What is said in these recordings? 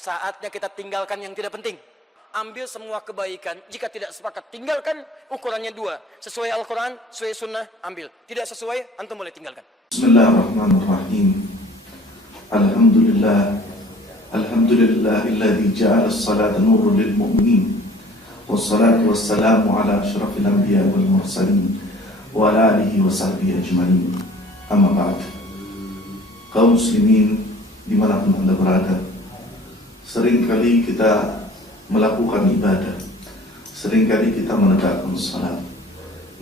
Saatnya kita tinggalkan yang tidak penting. Ambil semua kebaikan. Jika tidak sepakat, tinggalkan. Ukurannya 2. Sesuai Al-Quran, sesuai sunnah, ambil. Tidak sesuai, antum boleh tinggalkan. Bismillahirrahmanirrahim. Alhamdulillah. Alhamdulillahilladzi ja'ala as-salata nurun lil mu'minin. Wassalatu wassalamu ala asyrafil anbiya wal mursalin wa ala alihi wa sahbihi ajma'in. Amma ba'd. Kaum muslimin dimanapun Anda berada, seringkali kita melakukan ibadah, seringkali kita menegakkan salat,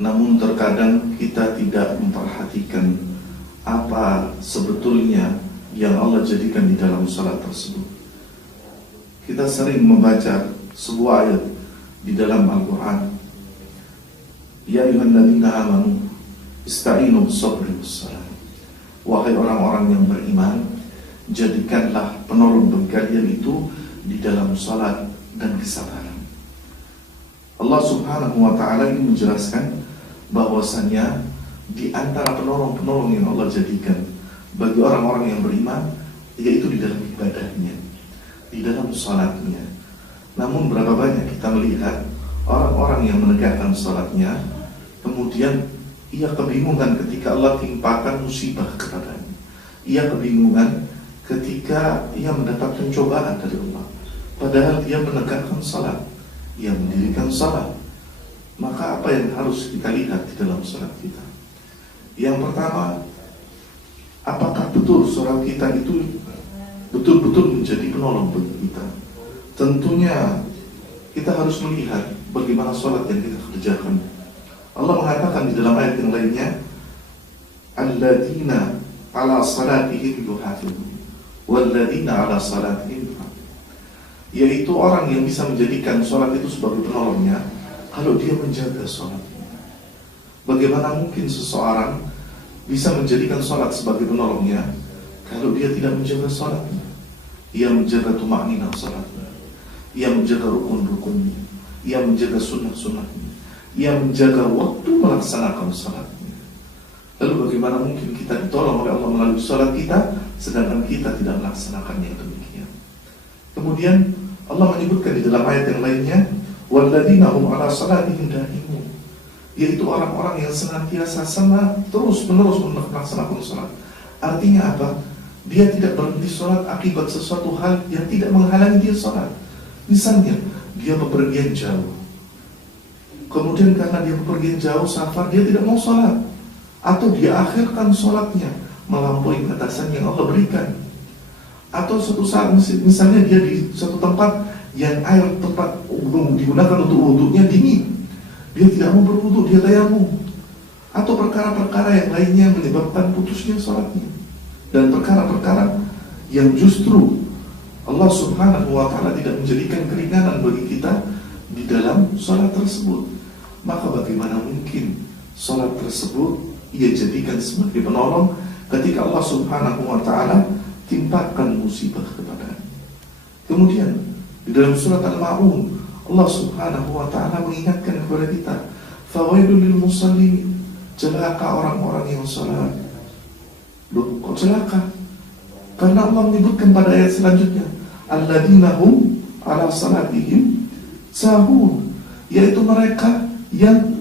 namun terkadang kita tidak memperhatikan apa sebetulnya yang Allah jadikan di dalam salat tersebut. Kita sering membaca sebuah ayat di dalam Al-Quran, Ya ayyuhalladzina amanu ista'inu bis-sabri was-salat. Wahai orang-orang yang beriman, jadikanlah penolong bagi kalian itu di dalam salat dan kesabaran. Allah Subhanahu wa ta'ala ini menjelaskan bahwasannya di antara penolong-penolong yang Allah jadikan bagi orang-orang yang beriman, yaitu di dalam ibadahnya, di dalam salatnya. Namun berapa banyak kita melihat orang-orang yang menegakkan salatnya, kemudian ia kebingungan ketika Allah timpakan musibah kepadanya. Ia kebingungan ketika ia mendapatkan cobaan dari Allah, padahal dia menegakkan salat, ia mendirikan salat. Maka apa yang harus kita lihat di dalam salat kita? Yang pertama, apakah betul salat kita itu betul-betul menjadi penolong bagi kita? Tentunya kita harus melihat bagaimana salat yang kita kerjakan. Allah mengatakan di dalam ayat yang lainnya, alladzina ala salatihim yuhafizun walladzina ala salatihim yuhafizun. Yaitu orang yang bisa menjadikan salat itu sebagai penolongnya kalau dia menjaga salatnya. Bagaimana mungkin seseorang bisa menjadikan salat sebagai penolongnya kalau dia tidak menjaga salatnya? Ia menjaga tumakninah salatnya, ia menjaga rukun-rukunnya, ia menjaga sunnah-sunnahnya, ia menjaga waktu melaksanakan salatnya. Lalu bagaimana mungkin kita ditolong oleh Allah melalui salat kita, sedangkan kita tidak melaksanakannya demikian? Kemudian Allah menyebutkan di dalam ayat yang lainnya, walladzina hum ala salatihim daimun, yaitu orang-orang yang senantiasa terus-menerus melaksanakan salat. Artinya apa? Dia tidak berhenti salat akibat sesuatu hal yang tidak menghalangi dia salat. Misalnya, dia bepergian jauh, kemudian karena dia bepergian jauh, safar, dia tidak mau salat, atau dia akhirkan salatnya melampaui batasan yang Allah berikan. Atau suatu saat misalnya dia di suatu tempat yang air tempat digunakan untuk wudunya dingin, dia tidak mau berwudu, dia tayamum. Atau perkara-perkara yang lainnya menyebabkan putusnya salatnya, dan perkara-perkara yang justru Allah Subhanahu wa ta'ala tidak menjadikan keringanan bagi kita di dalam salat tersebut. Maka bagaimana mungkin salat tersebut ia jadikan sebagai penolong ketika Allah Subhanahu wa ta'ala timpakan musibah kepadanya. Kemudian di dalam surat Al-Ma'un, Allah Subhanahu wa ta'ala mengingatkan kepada kita, fawailul lil musallin, celaka orang-orang yang salat. Loh, kok celaka? Karena Allah menyebutkan pada ayat selanjutnya, alladzina hum ala salatihim sahun, yaitu mereka yang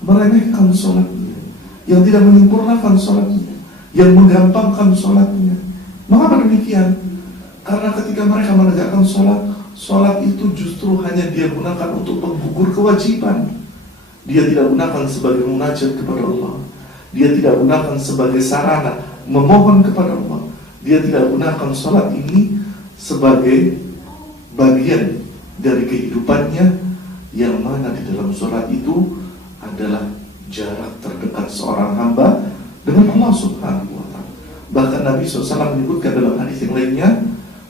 meremehkan salatnya, yang tidak menyempurnakan salatnya, yang menggampangkan salatnya. Mengapa demikian? Karena ketika mereka menegakkan salat itu justru hanya dia gunakan untuk menggugur kewajiban. Dia tidak gunakan sebagai munajat kepada Allah, dia tidak gunakan sebagai sarana memohon kepada Allah, dia tidak gunakan salat ini sebagai bagian dari kehidupannya, yang mana di dalam salat itu adalah jarak terdekat seorang hamba dengan Allah Subhanahu wa ta'ala. Bahkan Nabi SAW menyebutkan dalam hadis yang lainnya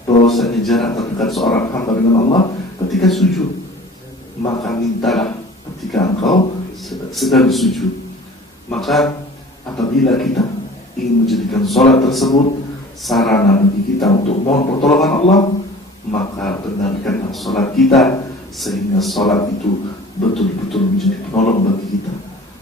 bahwasanya jarak terdekat seorang hamba dengan Allah ketika sujud. Maka mintalah ketika engkau sedang sujud. Maka apabila kita ingin menjadikan salat tersebut sarana bagi kita untuk mohon pertolongan Allah, maka benarkanlah salat kita sehingga salat itu betul-betul menjadi penolong bagi kita.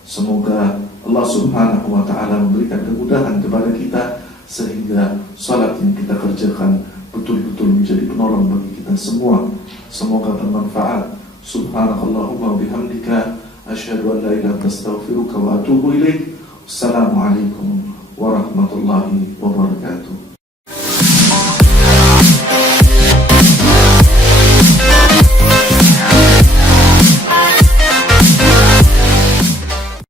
Semoga Allah Subhanahu wa ta'ala memberikan kemudahan kepada kita sehingga salat yang kita kerjakan betul-betul menjadi penolong bagi kita semua. Semoga bermanfaat. Subhanakallahumma bihamdika asyhadu an la ilaha illa anta astaghfiruka wa atubu ilaik. Assalamualaikum warahmatullahi wabarakatuh.